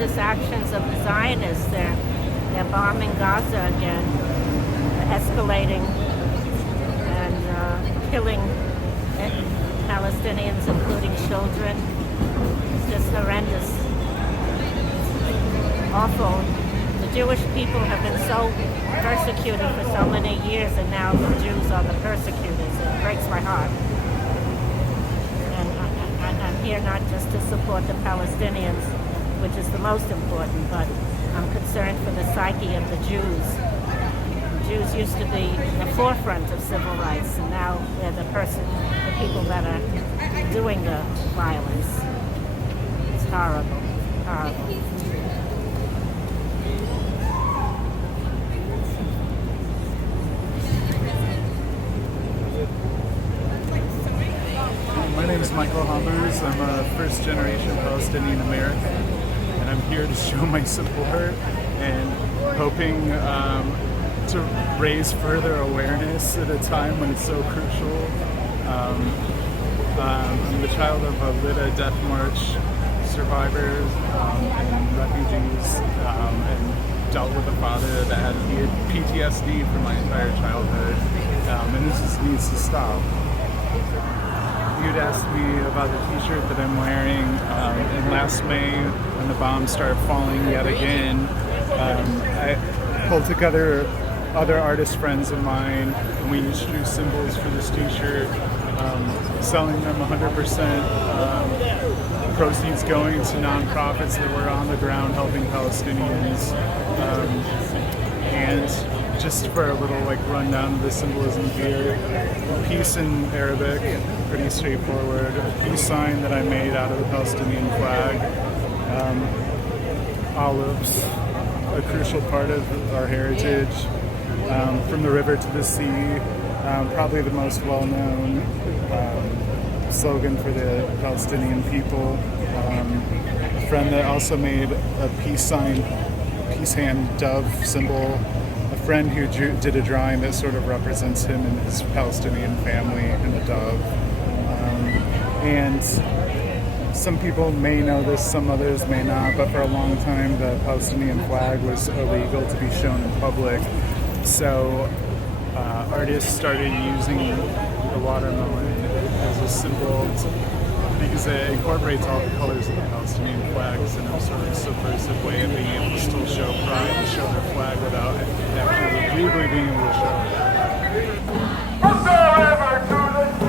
horrendous actions of the Zionists. They're bombing Gaza again, escalating and killing Palestinians, including children. It's just horrendous. Awful. The Jewish people have been so persecuted for so many years, and now the Jews are the persecutors. It breaks my heart. And I'm here not just to support the Palestinians, which is the most important, but I'm concerned for the psyche of the Jews. Jews used to be in the forefront of civil rights, and now they're the people that are doing the violence. It's horrible, horrible. My name is Michael Hambers. I'm a first-generation Palestinian American, and I'm here to show my support and hoping to raise further awareness at a time when it's so crucial. I'm the child of a LIDA Death March survivors and refugees, and dealt with a father that had PTSD for my entire childhood, and this just needs to stop. You'd asked me about the t-shirt that I'm wearing, and last May when the bombs started falling yet again, I pulled together other artist friends of mine, and we each drew symbols for this t-shirt, selling them 100%, proceeds going to nonprofits that were on the ground helping Palestinians, and just for a little rundown of the symbolism here, peace in Arabic, pretty straightforward, a peace sign that I made out of the Palestinian flag, olives, a crucial part of our heritage, from the river to the sea, probably the most well-known slogan for the Palestinian people. A friend that also made a peace sign, peace hand dove symbol. A friend who did a drawing that sort of represents him and his Palestinian family and the dove. And some people may know this, some others may not, but for a long time the Palestinian flag was illegal to be shown in public. So artists started using the watermelon as a symbol because it incorporates all the colors of the Palestinian flags in a sort of subversive way of being able to still show pride and show their flag without actually legally being able to show it. From the river to the sea.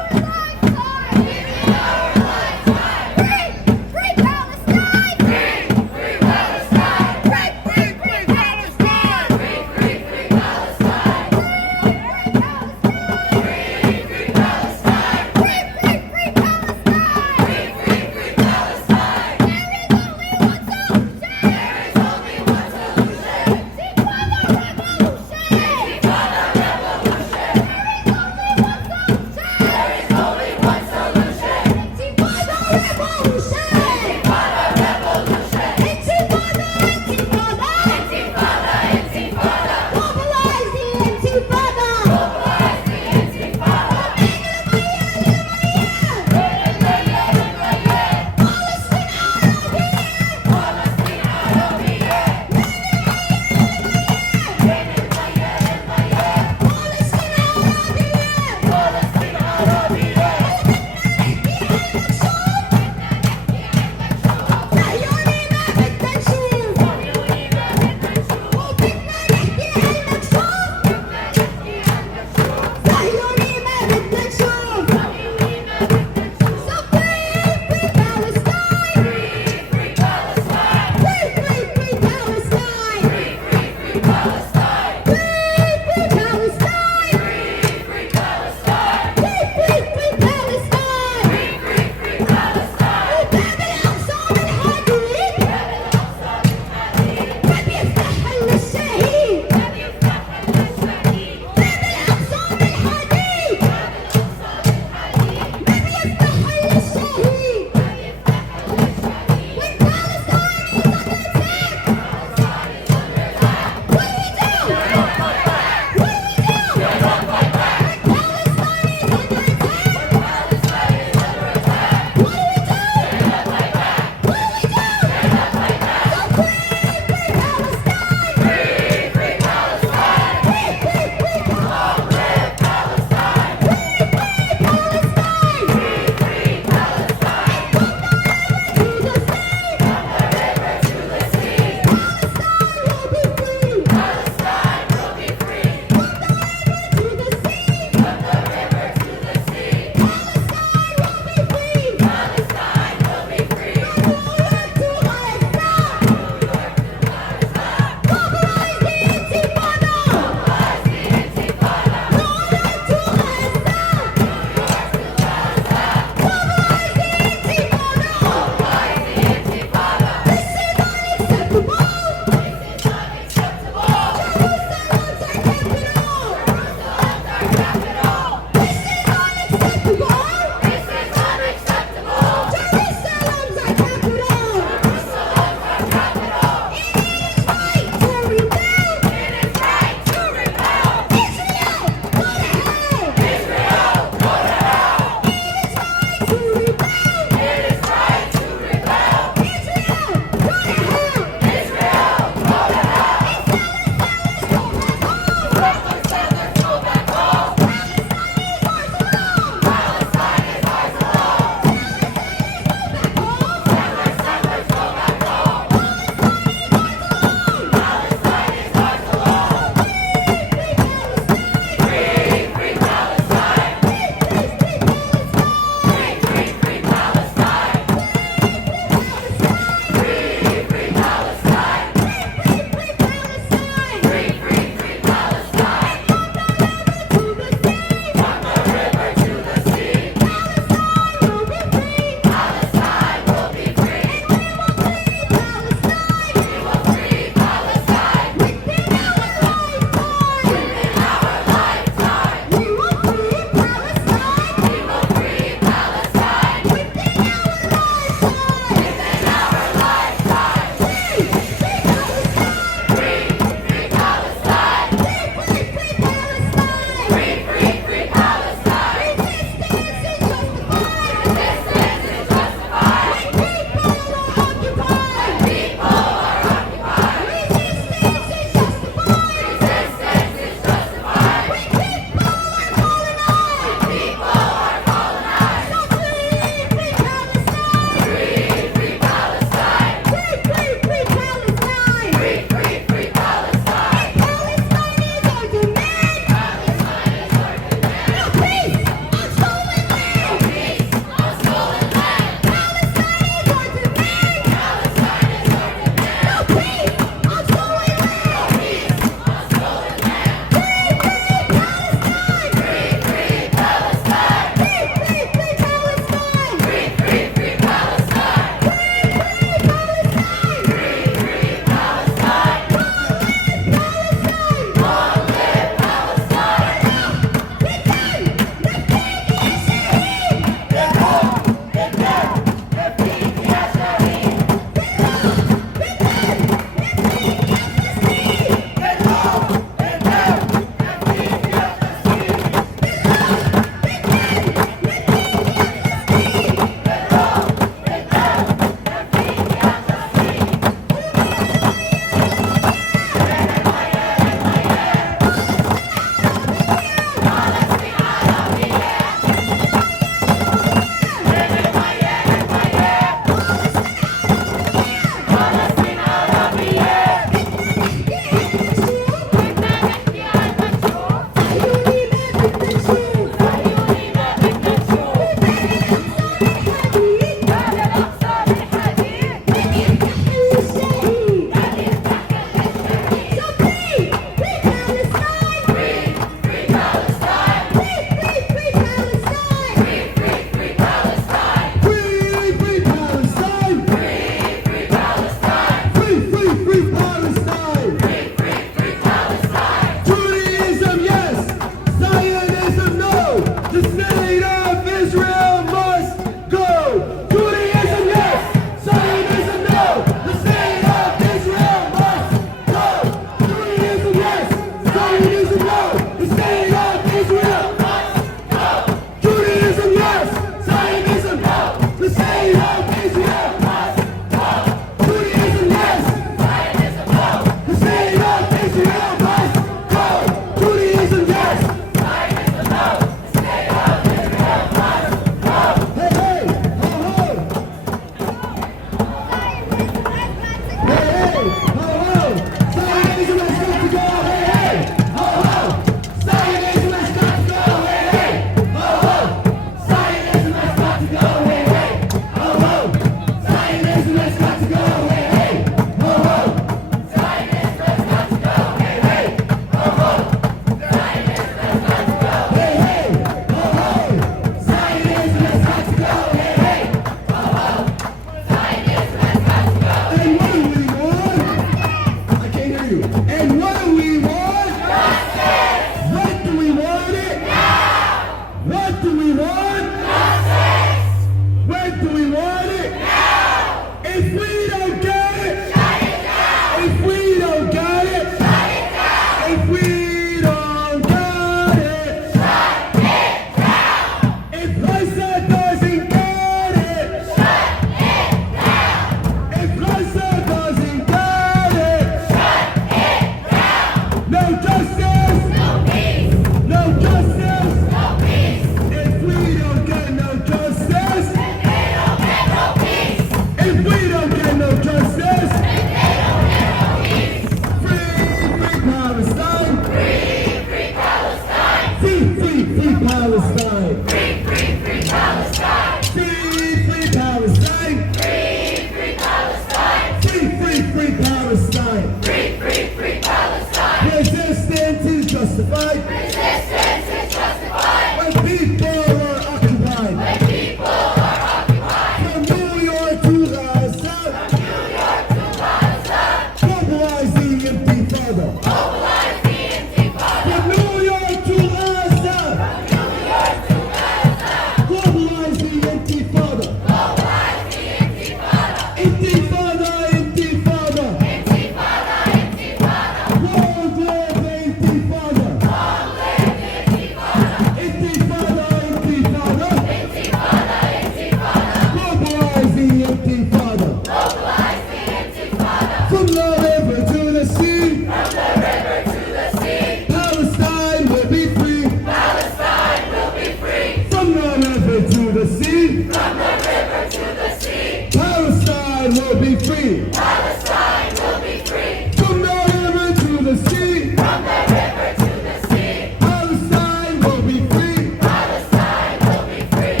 No justice! No peace! No justice! No peace! If we don't get no justice, then they don't get no peace! If we don't get no justice, then they don't get no peace! Free, free Palestine! Free, free Palestine! Free, free, free Palestine! Free, free, free Palestine! Free, free Palestine! Free, free Palestine! Free, free, free Palestine! Free, free, free Palestine! Resistance is justified! Resistance is justified! When people are occupied! When people are occupied! From New York to Gaza! From New York to Gaza! Mobilize the Intifada! Mobilize the Intifada! From New York to Gaza! From New York to Gaza! Mobilize the Intifada! Mobilize the Intifada! Intifada! Intifada! Intifada! Intifada! Long live the Intifada! Long live the Intifada! Intifada! Intifada! Intifada! Intifada! Mobilize the Intifada! Mobilize the Intifada! From the river to the sea! From the river to the sea! Palestine will be free! Palestine will be free! From the river to the sea! From the river to the sea! Palestine will be free! Palestine will be free! From the river to the sea! From the river to the sea! Palestine will be free! Palestine will be free!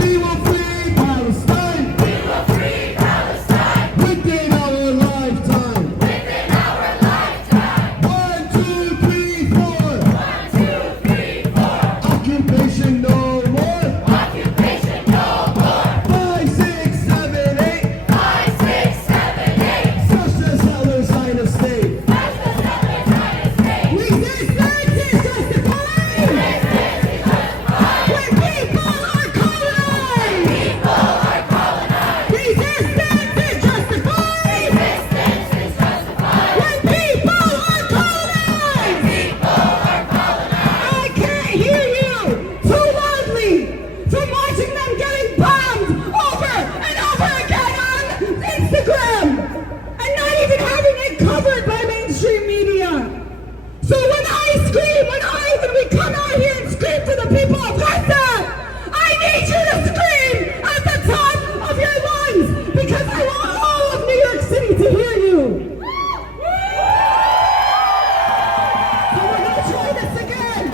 We will free Palestine! We will free Palestine! Within our lifetime! Within our lifetime! 1, 2, 3, 4! 1, 2, 3, 4! Occupation no more! Occupation no more! 5, 6, 7, 8! 5, 6, 7, 8! Such a Zionist sign of state! Such a Zionist sign of state! Resistance is justified! Resistance is justified! When people are colonized! People are colonized! Resistance is justified! Resistance is justified! When people are colonized! People are colonized! I can't hear you too loudly from watching them getting bombed over and over again on Instagram and not even having it covered by mainstream media. So when we come out here and scream to the people of Gaza, I need you to scream at the top of your lungs because I want all of New York City to hear you. So we're going to try this again.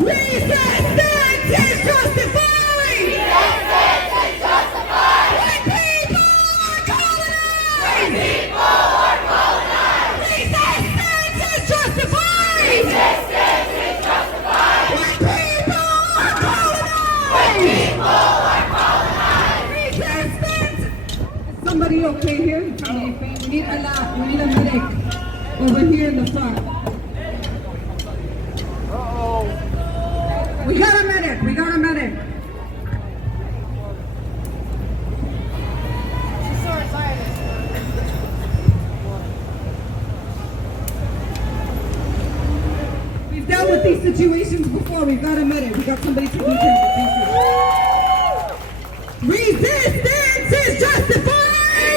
Resistance is justified! Resistance is justified! When people are colonized! When people are colonized! Resistance is justified! Resistance is justified! When people are colonized! When people are colonized! Resistance! Is somebody okay here? We need a lot. We need a medic over here in the front. We got a medic. We got a medic. We've dealt with these situations before. We've got a medic. We got somebody taking care of it. Thank you. Resistance is justified.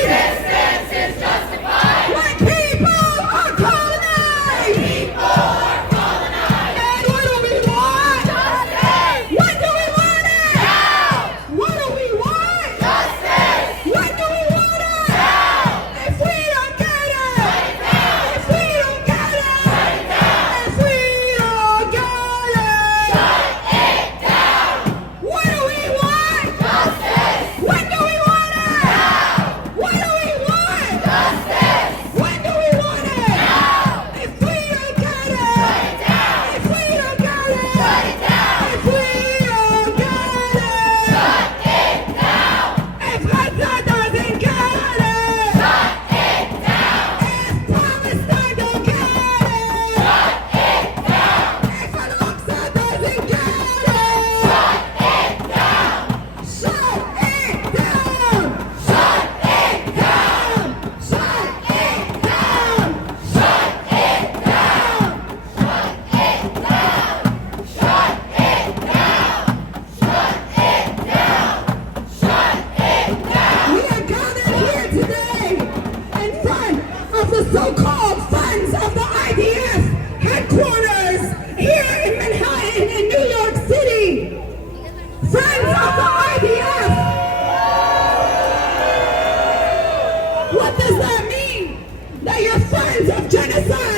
Resistance is justified. When people are colonized. People are colonized. And what do we want? Justice. When do we want it? Now. What do we want? Justice. When do we want it? Now. If we don't get it. Shut it down. If we don't get it. Shut it down. If we don't get it. Shut it down. What do we want? Justice. When do we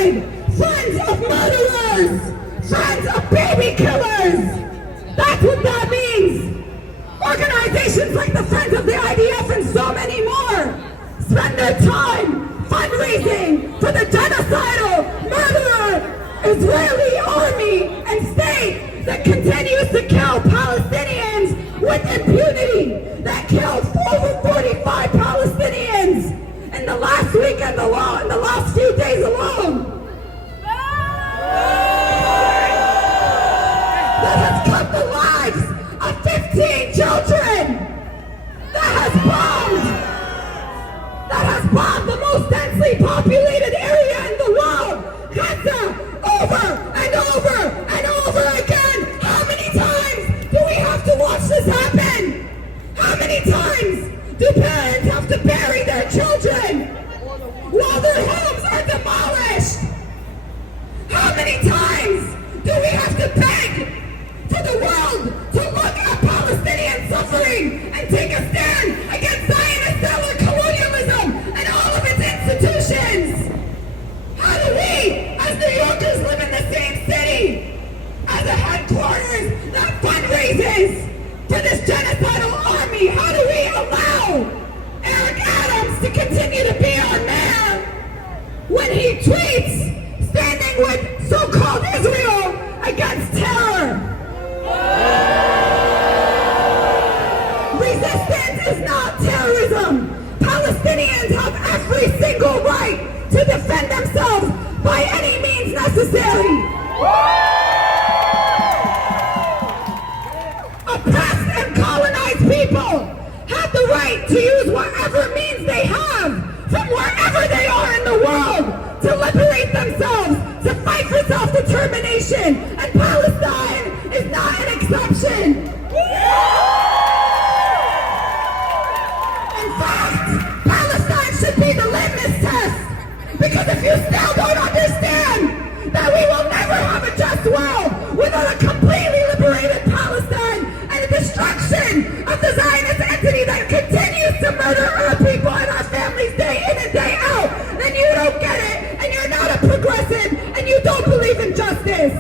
Incorporated, friends of murderers, friends of baby killers. That's what that means. Organizations like the Friends of the IDF and so many more spend their time fundraising for the genocidal, murderer, Israeli army and state that continues to kill Palestinians with impunity, that killed over 45 Palestinians in the last weekend alone, in the last few days alone. That has cut the lives of 15 children. That has bombed the most densely populated area in the world, Gaza, over and over and over again. How many times do we have to watch this happen? How many times do parents have to bury their children while their homes are demolished? How many times do we have to beg for the world to look at Palestinian suffering and take a stand against Zionist colonialism and all of its institutions? How do we, as New Yorkers, live in the same city as a headquarters that fundraises for this genocidal army? How do we allow Eric Adams to continue to be our mayor when he tweets standing with so-called Israel against terror? Resistance is not terrorism. Palestinians have every single right to defend themselves by any means necessary. Oppressed and colonized people have the right to use whatever means they have from wherever they are in the world to liberate themselves, to fight for self-determination, and Palestine is not an exception. In fact, Palestine should be the litmus test, because if you still don't understand that we will never have a just world without a completely liberated Palestine and the destruction of the Zionist entity that continues to murder our people and our families day in and day out, then you don't get it, and you're not a progressive, and you don't believe in justice.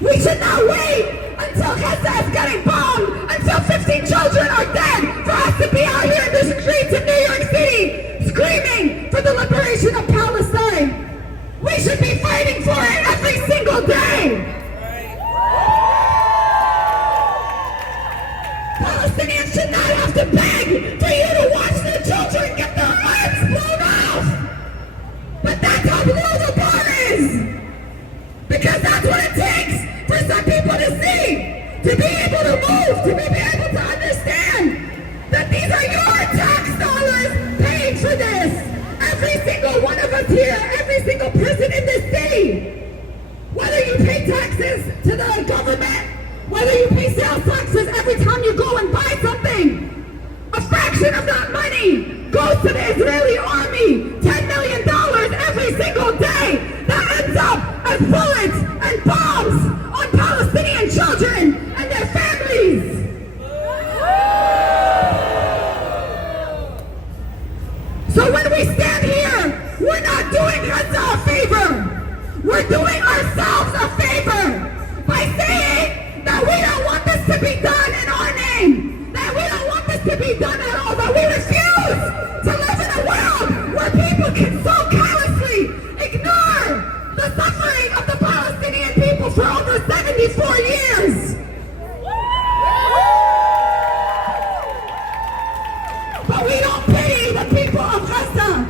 We should not wait until Gaza is getting bombed, until 15 children are dead, for us to be out here in the streets of New York City screaming for the liberation of Palestine. We should be fighting for it every single day. Palestinians should not have to beg for you to watch their children get their arms blown off. But that's how low the bar is. Because that's what it takes for some people to see, to be able to move, to be able to understand that these are your tax dollars paying for this. Every single one of us here, every single person in this city, whether you pay taxes to the government, whether you pay sales taxes every time you go and buy something, a fraction of that money goes to the Israeli army. $10 million every single day that ends up as bullets and bombs on Palestinian children and their families. So when we stand here, we're not doing Gaza a favor. We're doing ourselves a favor by saying that we don't want this to be done in our name, that we don't want this to be done at all, that we refuse to live in a world where people can so callously ignore the suffering of the Palestinian people for over 74 years. But we don't pity the people of Gaza.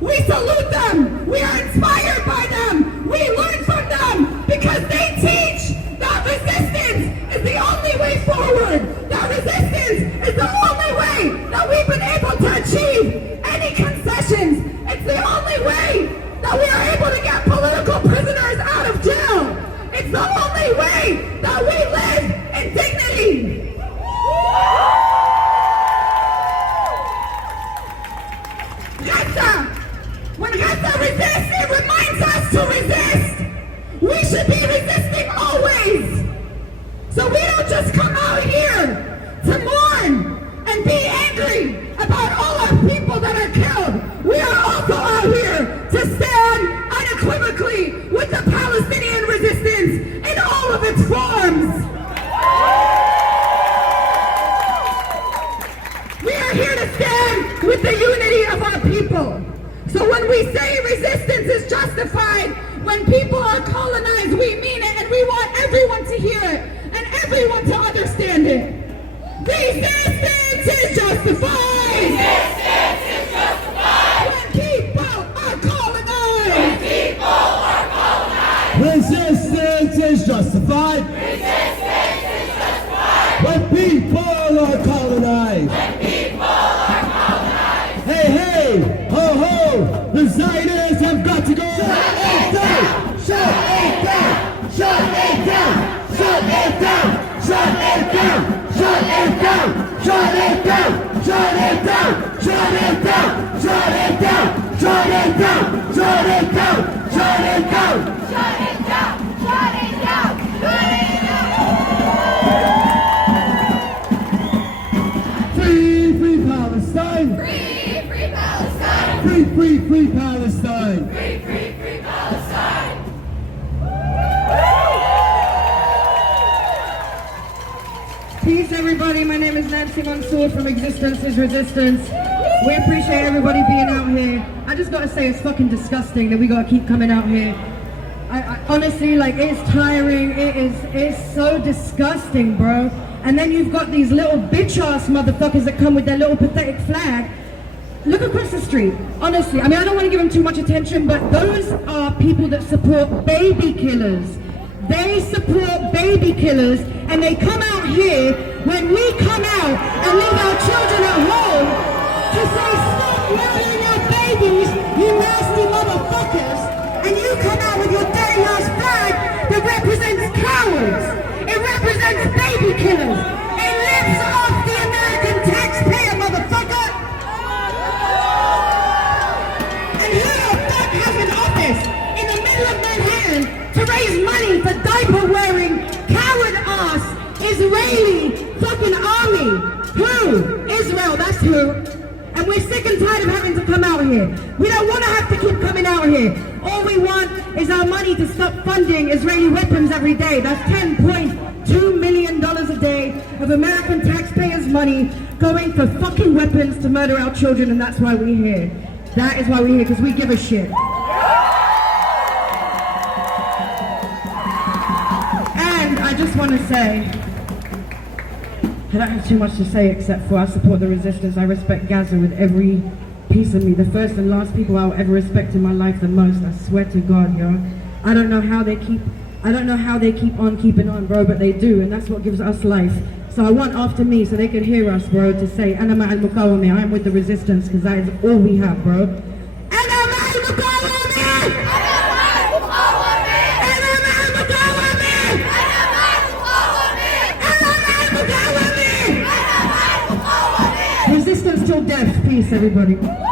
We salute them. We are inspired by them. We learn from them because they teach that resistance is the only way forward. That resistance is the only way that we've been able to achieve any concessions. It's the only way that we are able to get political prisoners out of jail. It's the only way that we live in dignity. Gaza, when Gaza resists, it reminds us to resist. We should be resisting always. So we don't just come out here to mourn and be angry about all our people that stand with the unity of our people. So when we say resistance is justified, when people are colonized, we mean it, and we want everyone to hear it and everyone to understand it. Resistance is justified. Resistance is justified. When people are colonized. When people are colonized. Resistance is justified. Resistance is justified. When people are colonized. When people are colonized. Hey, hey, ho, ho, the Zionists have got to go. Shut it down! Shut it down! Shut it down! Shut it down! Shut it down! Shut it down! Shut it down! Shut it down! Shut it down! Shut it down! Shut it down! Shut it down! Shut it down! Shut it down! Shut it down! Shut it down! Free, free Palestine! Free, free Palestine! Free, free, free Palestine! Free, free, free Palestine! Peace, everybody. My name is Nancy Mansour from Existence is Resistance. We appreciate everybody being out here. I just gotta say, it's fucking disgusting that we gotta keep coming out here. I honestly, like, it's tiring. It's so disgusting, bro. And then you've got these little bitch-ass motherfuckers that come with their little pathetic flag. Look across the street. Honestly, I mean, I don't want to give them too much attention, but those are people that support baby killers. They support baby killers, and they come out here when we come out and leave our children at home to say, stop murdering our babies, you nasty motherfuckers. And you come out with your dirty ass flag that represents cowards. It represents baby killers. It lives off the American taxpayer, motherfucker. And who the fuck has an office in the middle of Manhattan to raise money for diaper-wearing, coward-ass Israeli fucking army? Who? Israel, that's who. And we're sick and tired of having to come out here. We don't want to have to keep coming out here. All we want is our money to stop funding Israeli weapons every day. That's $10.2 million a day of American taxpayers' money going for fucking weapons to murder our children, and that's why we're here. That is why we're here, because we give a shit. And I just want to say, I don't have too much to say except for I support the resistance. I respect Gaza with every piece of me. The first and last people I'll ever respect in my life the most. I swear to God, yo. I don't know how they keep on keeping on, bro, but they do, and that's what gives us life. So I want after me, so they can hear us, bro, to say, Ana ma'al mukawami, I am with the resistance, because that is all we have, bro. Ana ma'al mukawami! Ana ma'al mukawami! Ana ma'al mukawami! Ana ma'al mukawami! Ana ma'al mukawami! Ana ma'al mukawami! Resistance till death. Peace, everybody. Resistance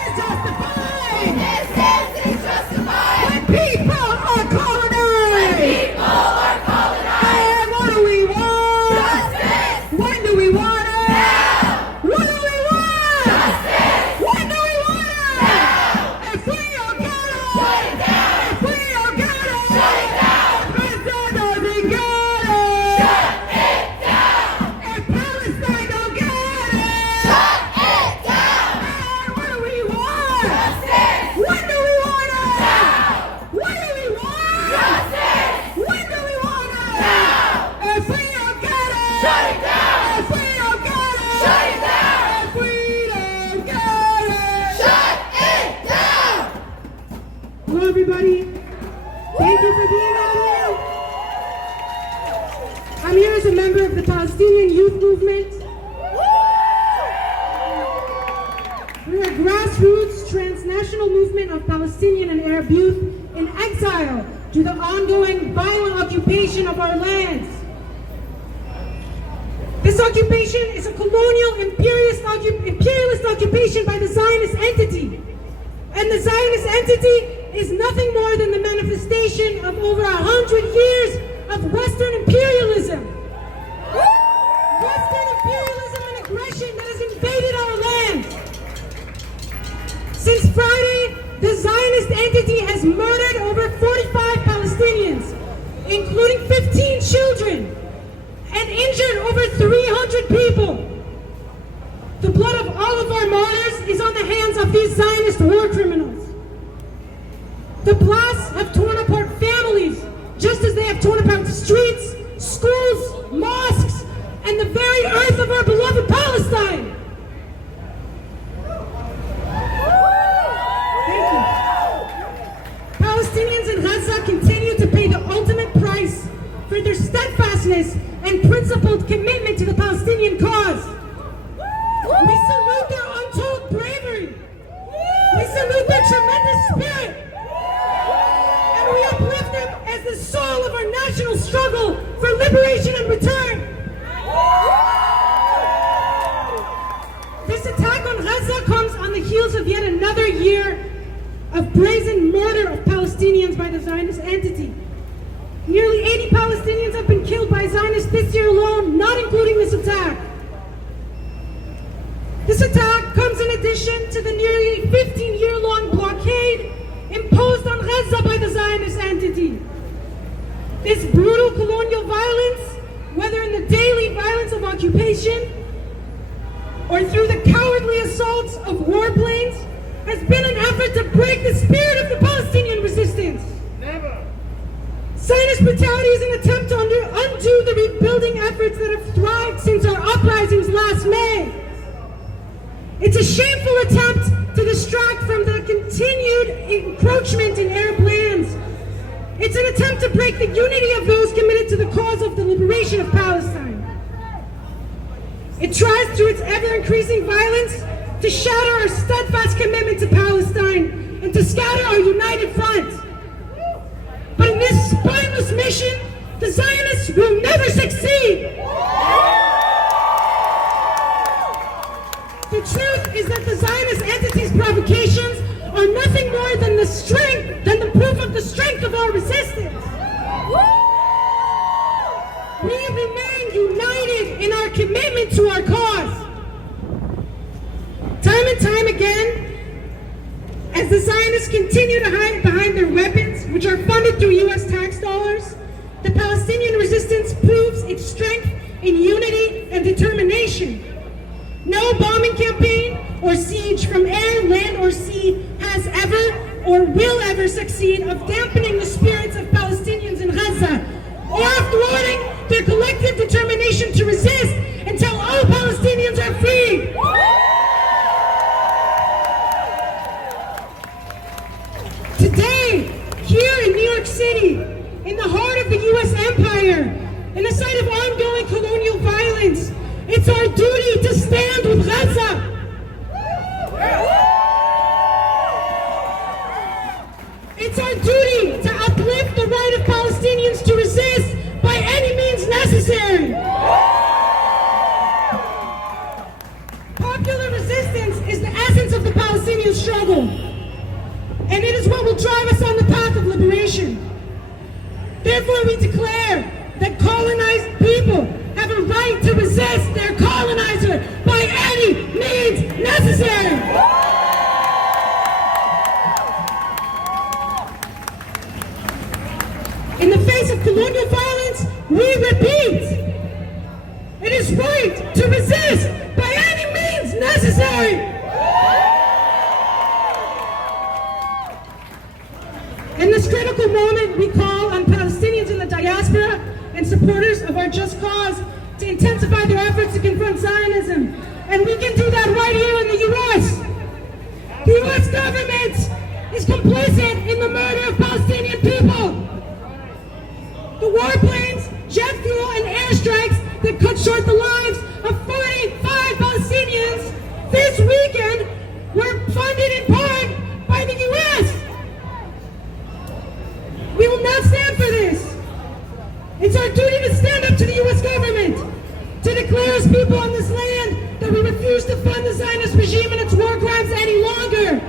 is justified. When people are colonized. People are colonized. And what do we want? Justice. When do we want it? Now. What do we want? Justice. When do we want it? Now. If we don't get it. Shut it down. If we don't get it. Shut it down. If Israel doesn't get it. Shut it down. If Palestine don't get it. Shut it down. And what do we want? Justice. When do we want it? Now. What do we want? Justice. When do we want it? Now. If we don't get it. Shut it down. If we don't get it. Shut it down. If we don't get it. Shut it down. Hello, everybody. Thank you for being out here. I'm here as a member of the Palestinian Youth Movement. We're a grassroots transnational movement of Palestinian and Arab youth in exile to the ongoing violent occupation of our lands. This occupation is a colonial imperialist occupation by the Zionist entity. And the Zionist entity is nothing more than the manifestation of over 100 years of Western imperialism. Western imperialism and aggression that has invaded our land. Since Friday, the Zionist entity has murdered over 45 Palestinians, including 15 children, and injured over 300 people. these Zionist war criminals. The blasts have torn apart families, just as they have torn apart streets, schools, mosques, and the very earth of our beloved Palestine. Thank you. Palestinians in Gaza continue to pay the ultimate price for their steadfastness and principled commitment to the Palestinian cause. We salute their untold bravery. We salute their tremendous spirit. And we uplift them as the soul of our national struggle for liberation and return. This attack on Gaza comes on the heels of yet another year of brazen murder of Palestinians by the Zionist entity. Nearly 80 Palestinians have been killed by Zionists this year alone, not including this attack. This attack comes in addition to the nearly 15-year-long blockade imposed on Gaza by the Zionist entity. This brutal colonial violence, whether in the daily violence of occupation or through the cowardly assaults of warplanes, has been an effort to break the spirit of the Palestinian resistance. Never. Zionist brutality is an attempt to undo the rebuilding efforts that have thrived since our uprisings last May. It's a shameful attempt to distract from the continued encroachment in Arab lands. It's an attempt to break the unity of those committed to the cause of the liberation of Palestine. It tries through its ever-increasing violence to shatter our steadfast commitment to Palestine and to scatter our united front. But in this spineless mission, the Zionists will never succeed. The truth is that the Zionist entity's provocations are nothing more than the proof of the strength of our resistance. We remain united in our commitment to our cause. Time and time again, as the Zionists continue to hide behind their weapons, which are funded through U.S. tax dollars, the Palestinian resistance proves its strength in unity and determination. No bombing campaign or siege from air, land, or sea has ever or will ever succeed of dampening the spirits of Palestinians in Gaza or of thwarting their collective determination to resist until all Palestinians are free. Today, here in New York City, in the heart of the U.S. empire, in the site of ongoing colonial violence, it's our duty to stand with Gaza. It's our duty to uplift the right of Palestinians to resist by any means necessary. Popular resistance is the essence of the Palestinian struggle, and it is what will drive us on the path of liberation. Therefore, we declare that colonized people have a right to resist their colonizer by any means necessary. In the face of colonial violence, we repeat, it is right to resist by any means necessary. In this critical moment, we call on Palestinians in the diaspora and supporters of our just cause to intensify their efforts to confront Zionism. And we can do that right here in the U.S. The U.S. government is complicit in the murder of Palestinian people. The warplanes, jet fuel, and airstrikes that cut short the lives of 45 Palestinians this weekend were funded in part by the U.S. We will not stand for this. It's our duty to stand up to the U.S. government, to declare as people on this land that we refuse to fund the Zionist regime and its war crimes any longer.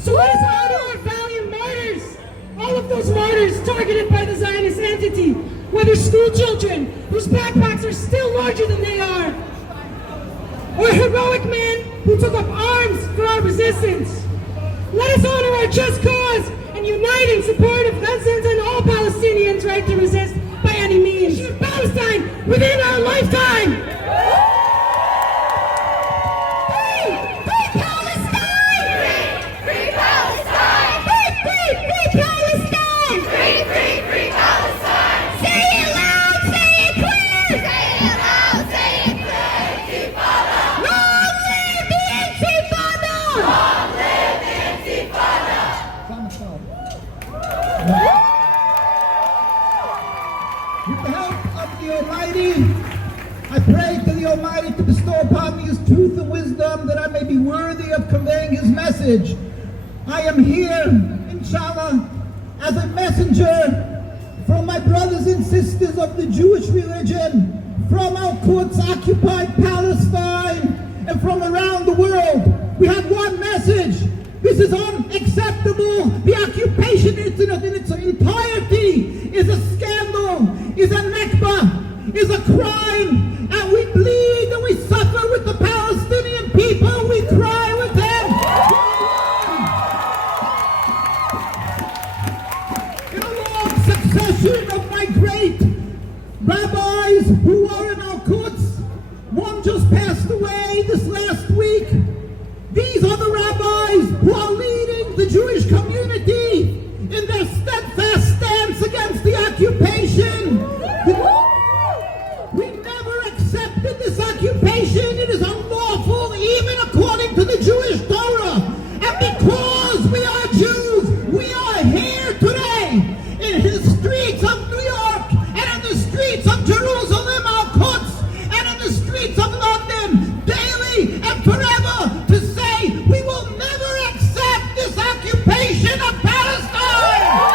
So let us honor our valiant martyrs, all of those martyrs targeted by the Zionist entity, whether school children whose backpacks are still larger than they are, or heroic men who took up arms for our resistance. Let us honor our just cause and unite in support of Gazans and all Palestinians' right to resist by any means. Palestine within our lifetime! Free! Free Palestine! Almighty to bestow upon me His truth and wisdom, that I may be worthy of conveying His message. I am here, inshallah, as a messenger from my brothers and sisters of the Jewish religion, from Al-Quds-occupied Palestine, and from around the world. We have one message. This is unacceptable. The occupation in its entirety is a scandal, is a nakba, is a crime, and we bleed and we suffer with the Palestinian people. We cry with them. In a long succession of my great rabbis who are in Al-Quds, one just passed away this last week. These are the rabbis who are leading the Jewish community in their steadfast stance against the occupation. We never accepted this occupation. It is unlawful, even according to the Jewish Torah. And because we are Jews, we are here today in the streets of New York and in the streets of Jerusalem, Al-Quds, and in the streets of London, daily and forever, to say we will never accept this occupation of Palestine.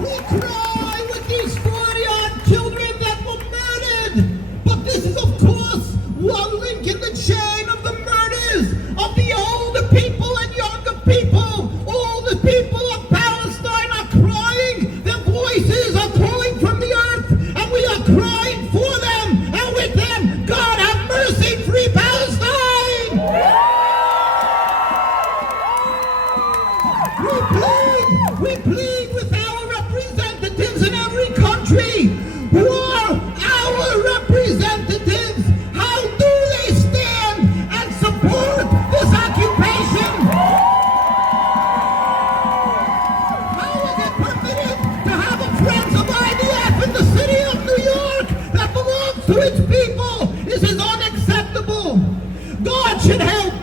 We cry with these 40-odd children that were murdered, but this is, of course, one link in the chain of the murders of the older people and younger people. All the people of Palestine are crying. Their voices are calling from the earth, and we are crying for them and with them. God have mercy, free Palestine! We plead with our representatives in every country who are our representatives. How do they stand and support this occupation? How is it permitted to have a Friends of IDF in the city of New York that belongs to its people? This is unacceptable. God should help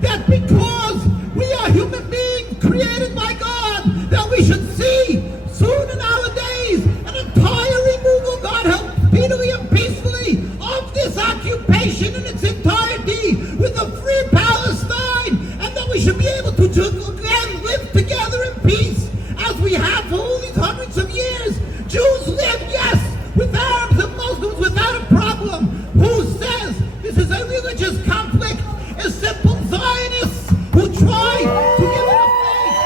that because we are human beings created by God, that we should see soon in our days an entire removal, God help, speedily and peacefully, of this occupation in its entirety with a free Palestine, and that we should be able to again live together in peace as we have for all these hundreds of years. Jews live, yes, with Arabs and Muslims without a problem. Who says this is a religious conflict? Is simple Zionists who try to give it a face.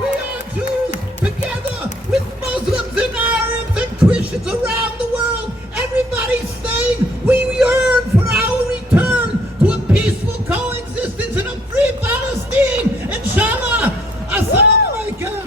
We are Jews together with Muslims and Arabs and Christians around the world. Everybody's saying we yearn for our return to a peaceful coexistence in a free Palestine. Inshallah. Assalamu alaikum.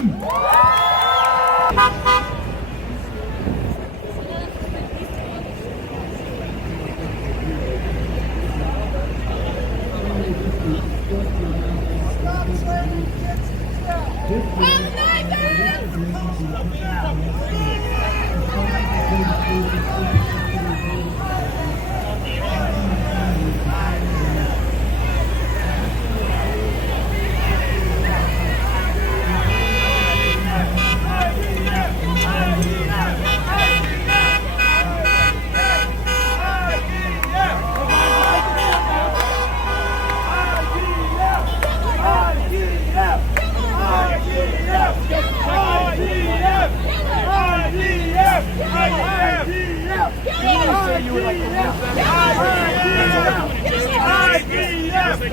IDF!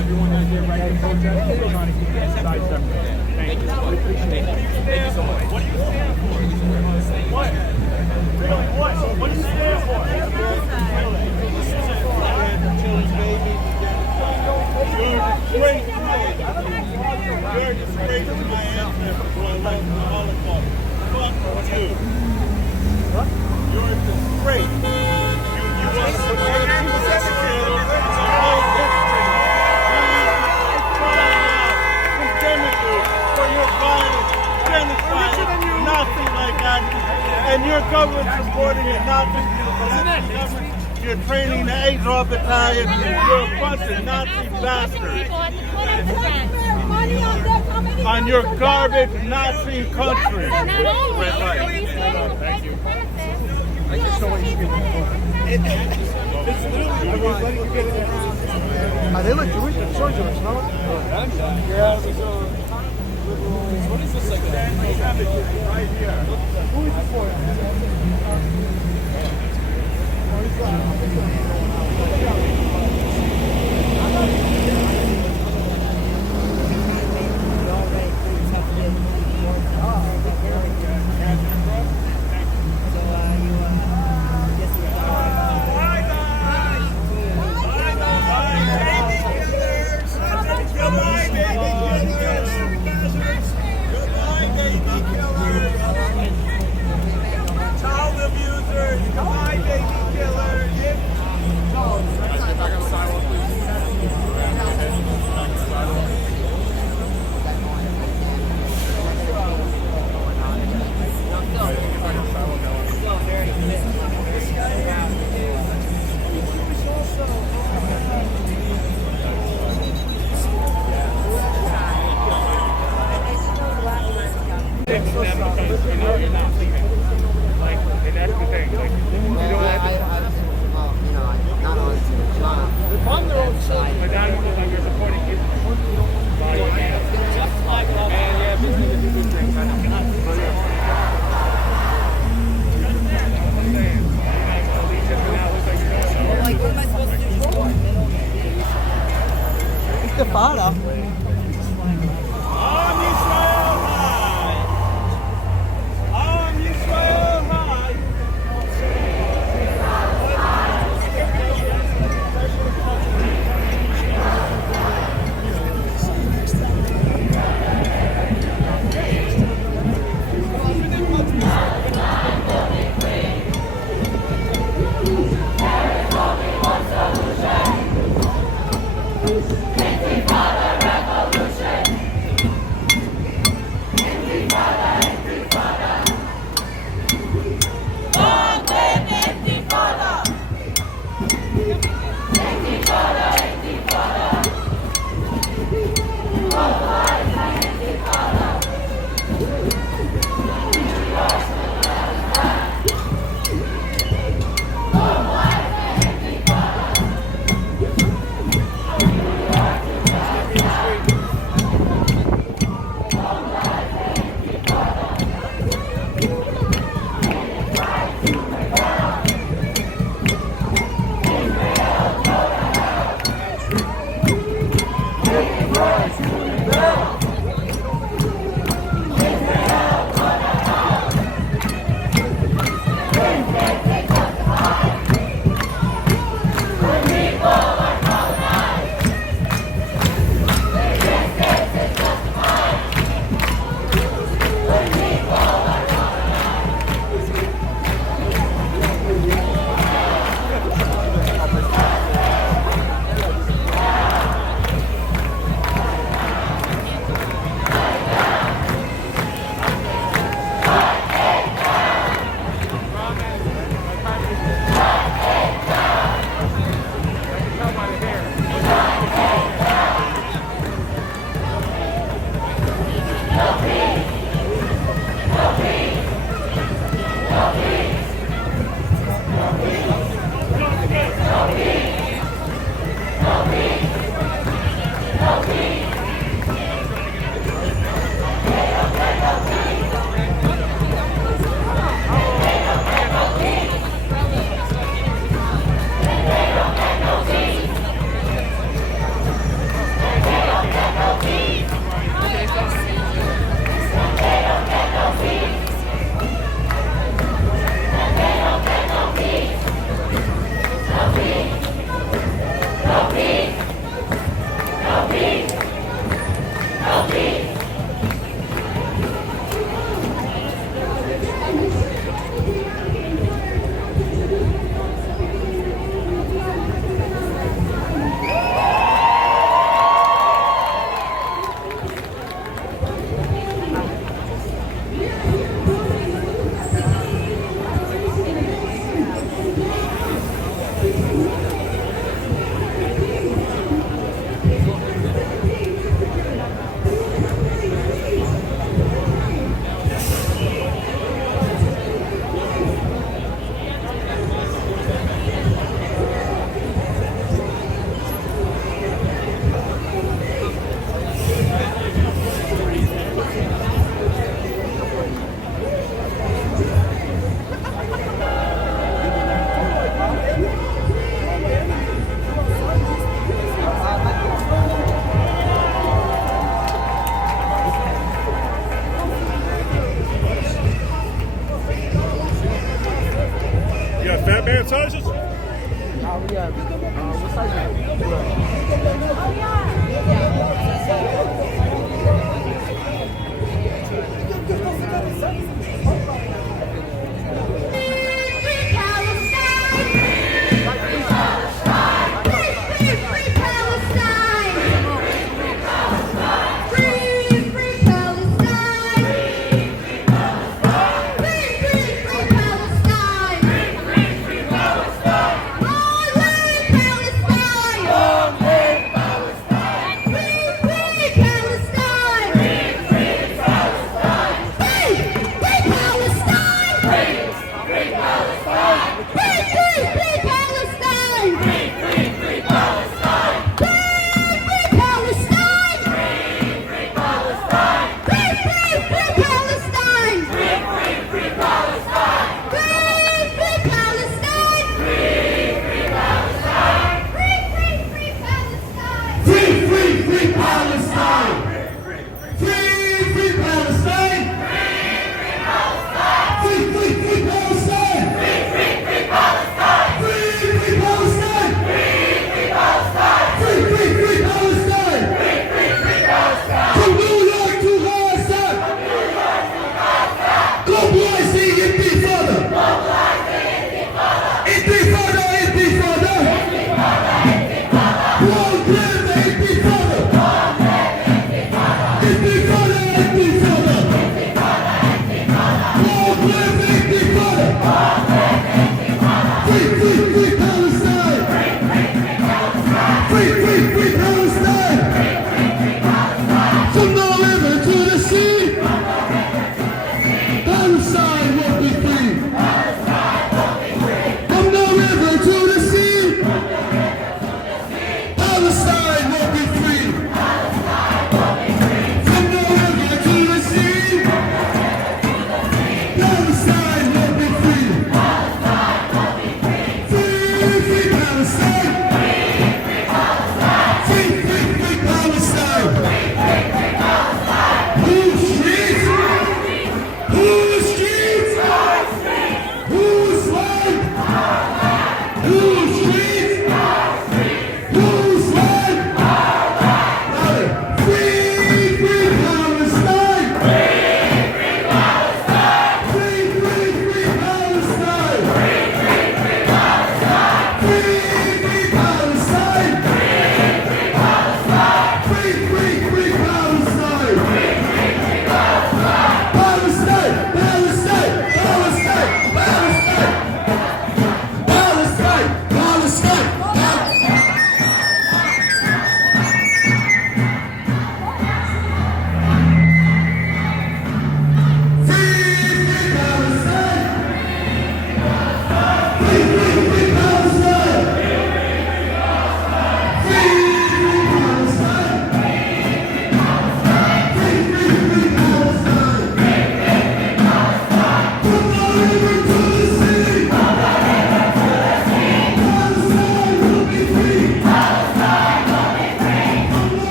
everyone has their right to protest. We're trying to keep that side separate. Thank you. We appreciate it. Thank you so much. What do you stand for? What? Really, what? What do you stand for? You're a disgrace. You're a disgrace to my ancestors who are like the Holocaust. Fuck you. You're a disgrace. You want to put condemning you for your violence, genocide, Nazi like that, and your government supporting it, Nazi government. You're training the Azov battalion. You're a bunch of Nazi bastards. On your garbage Nazi country. Thank you. Thank you so much. They look Jewish. They're so Jewish, no? Yeah, what is this like? Right here. Who is it for? Intifada revolution.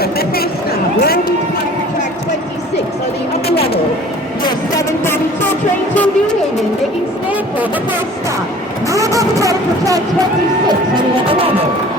at the first stop, Railroad Park track 26 on the upper level. Your 732 train to New Haven, making stand for the first stop. Railroad Park track 26 on the upper level.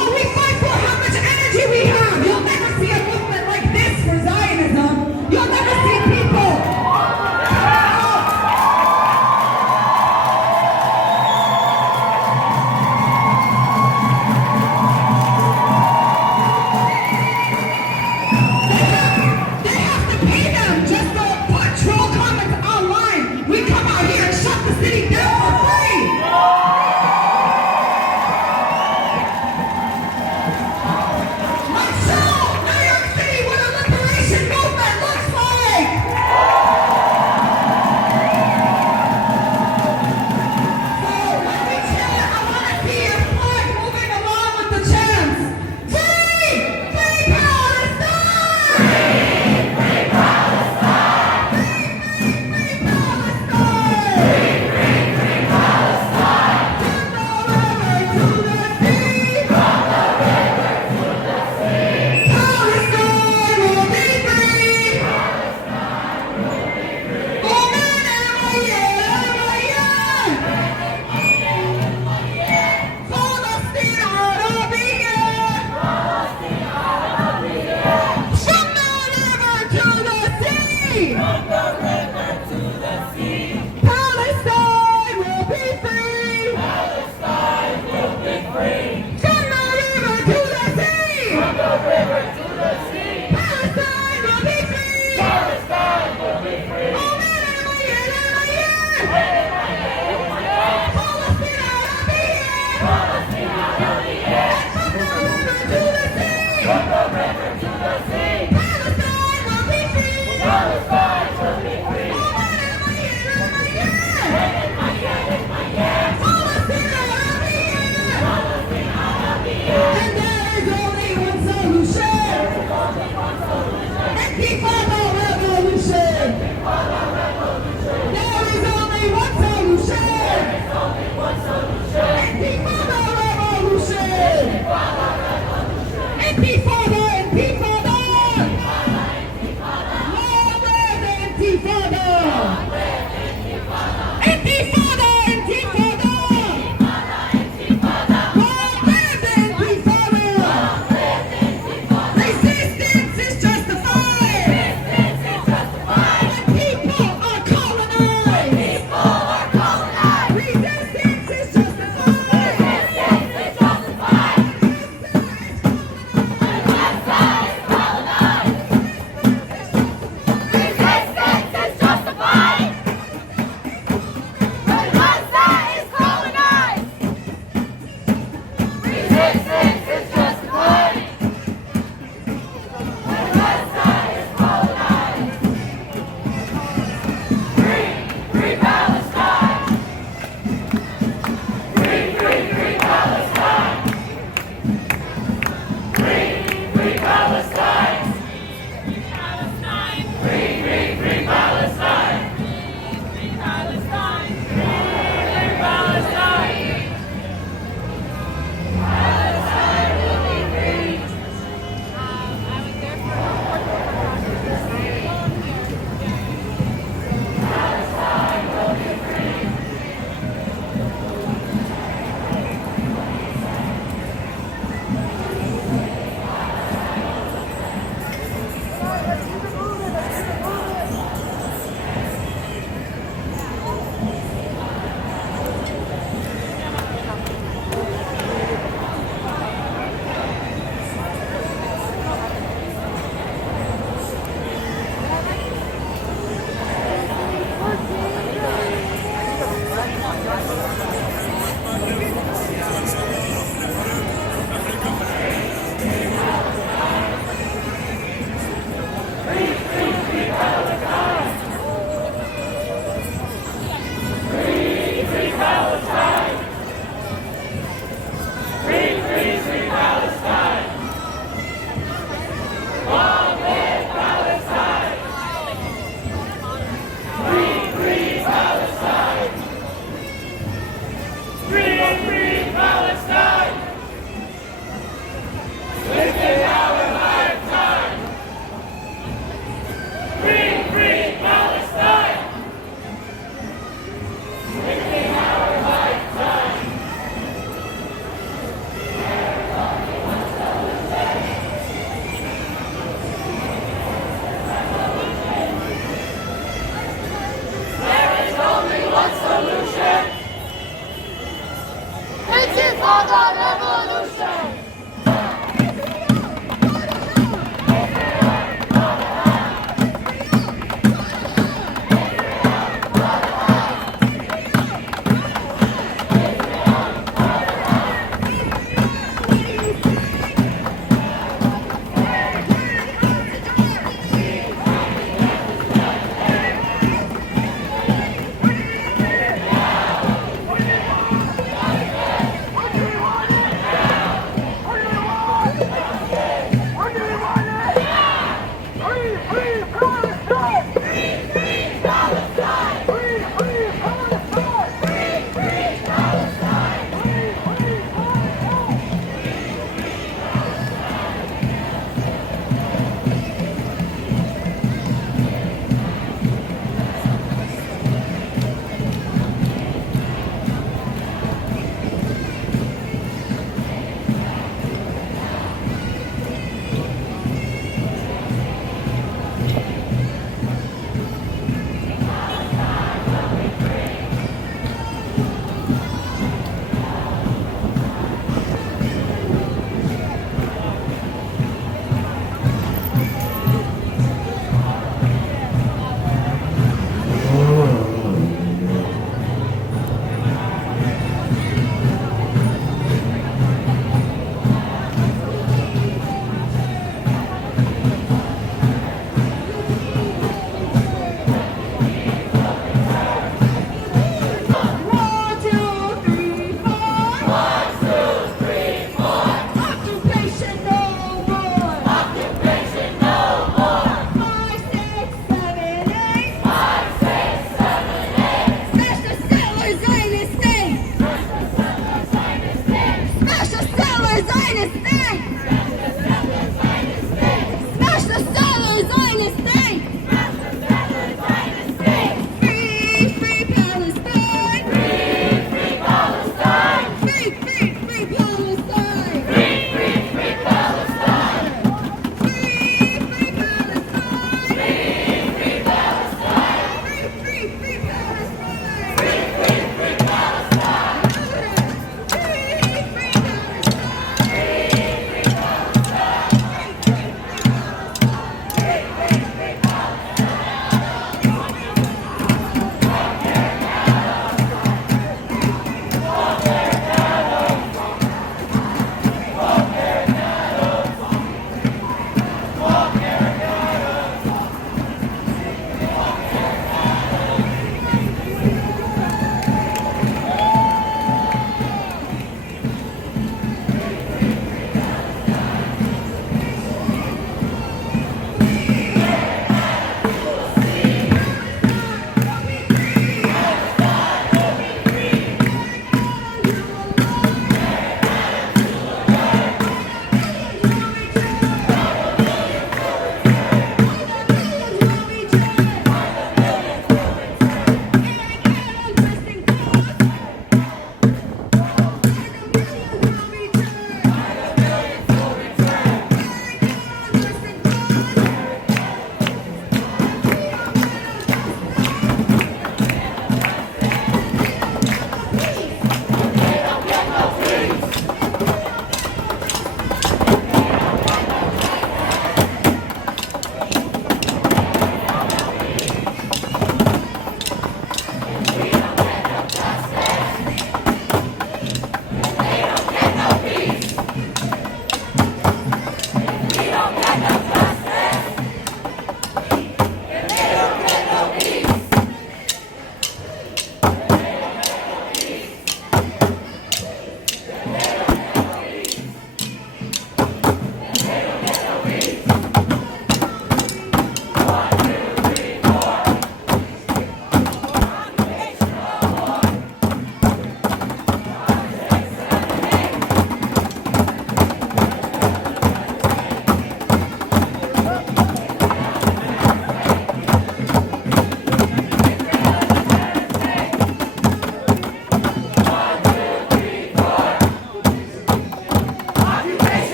While we fight for how much energy we have, you'll never see a movement like this for Zionism. You'll never see people. They have to pay them just to put troll comments online. We come out here and shut the city down for free. Let's show New York City what a liberation movement looks like. So when we chant, I want to see your flag moving along with the chants. Free! Free Palestine! Free Palestine! Free Palestine! From the river to the sea! Palestine will be free! Amen, amen, Palestine Arabiya! From the river to the sea! Palestine will be free! From the river to the sea! Palestine will be free! Amen, amen, Palestine Arabiya! From the river to the sea! Palestine will be free! Amen, Palestine Arabiya! And there is only one solution! Intifada revolution! There is only one solution! Intifada revolution!